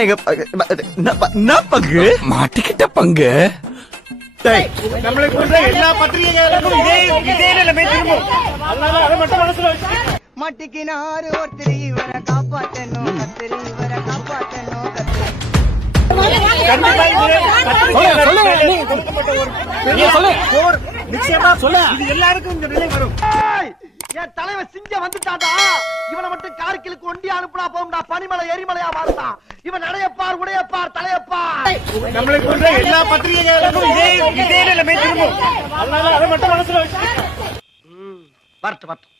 எங்க என்ன பங்கு? மாட்டிக்கிட்ட பங்கு? மட்டிக்கினாரு ஒருத்தர் இவரை காப்பாத்தணும் கத்திரி இவரை காப்பாத்தணும் கத்திரி. நிச்சயமா இது எல்லாருக்கும் இந்த நிலை வரும். என் தலைவன் சிங்க வந்துட்டாடா. இவனை மட்டும் கார்கிலுக்கு ஒண்டி அனுப்புனா போகும்டா. பனிமலை எரிமலையா மாறுதான் இவன் நடையப்பார் உடையப்பார் தலையப்பார். நம்மளை போன்ற எல்லா பத்திரிகைகளுக்கும் இதே இதே நிலைமை திரும்பும். அதனால அதை மட்டும் மனசுல வச்சு வரட்டு வரட்டும்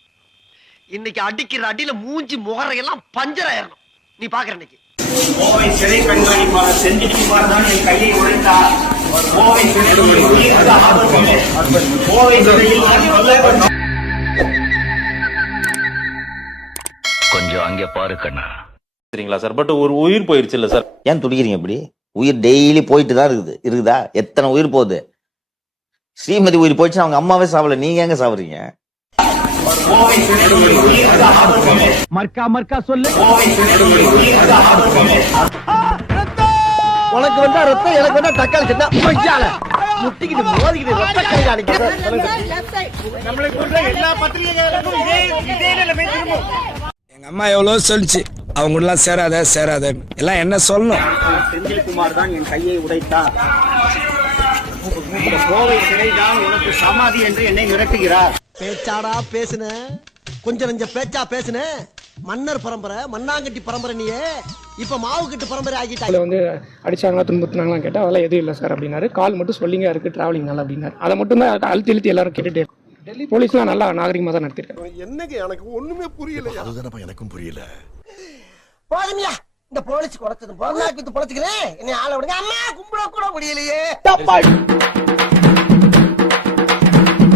இன்னைக்கு அடிக்கிற அடியில மூஞ்சி முகரையெல்லாம் பஞ்சர் ஆயிரணும். நீ பாக்குற இன்னைக்கு. கோவை சிறை கண்காணிப்பாளர் செந்தில்குமார் தான் என் கையை உடைத்தார். கோவை சிறையில். கோவை நான் கொஞ்சம் அங்கே பாரு கண்ணா. சரிங்களா சார். பட் ஒரு உயிர் போயிருச்சு இல்ல சார். ஏன் துடிக்கிறீங்க இப்படி? உயிர் டெய்லி போயிட்டு தான் இருக்குது. இருக்குதா? எத்தனை உயிர் போகுது? ஸ்ரீமதி உயிர் போயிடுச்சு அவங்க அம்மாவே சாவல நீங்க எங்க சாவறீங்க. மர்க்கா மர்க்கா சொல்லு. உனக்கு வந்தா ரத்தம் எனக்கு வந்தா தக்காளி சட்டா மஜால முட்டிக்கிட்டு மோதிக்கிட்டு ரத்த கை காணிக்கிறது நம்மளை போன்ற எல்லா பத்திரிகைகளுக்கும் இதே இதே நிலைமை திரும்பும். எங்க அம்மா எவ்வளவு சொல்லிச்சு. அவங்க எல்லாம் சேராத சேராத எல்லாம் என்ன சொல்லணும்? செந்தில்குமார் தான் என் கையை உடைத்தார். கோவை சிறைதான் உனக்கு சமாதி என்று என்னை மிரட்டுகிறார். பேச்சாடா பேசுன? கொஞ்சம் நெஞ்ச பேச்சா பேசுன? மன்னர் பரம்பரை மண்ணாங்கட்டி பரம்பரை நீயே. இப்ப மாவு கட்டு பரம்பரை ஆகிட்டா அதில் வந்து அடிச்சாங்களா துன்புத்துனாங்களாம் கேட்டால் அதெல்லாம் எதுவும் இல்லை சார் அப்படின்னாரு. கால் மட்டும் சொல்லிங்க இருக்கு டிராவலிங் நல்லா அப்படின்னாரு. அதை மட்டும் தான் அழுத்தி இழுத்தி எல்லாரும் கேட்டுட்டே போலீஸ்லாம் நல்லா நாகரிகமாக தான் நடத்திருக்காங்க. என்னங்க எனக்கு ஒண்ணுமே புரியல அதுதானப்பா எனக்கும் புரியல. போதுமியா? இந்த போலீஸ் குறைச்சது போதும் பொழைச்சுக்கிறேன். என்னை ஆள விடுங்க. அம்மா கும்பிட கூட முடியலையே.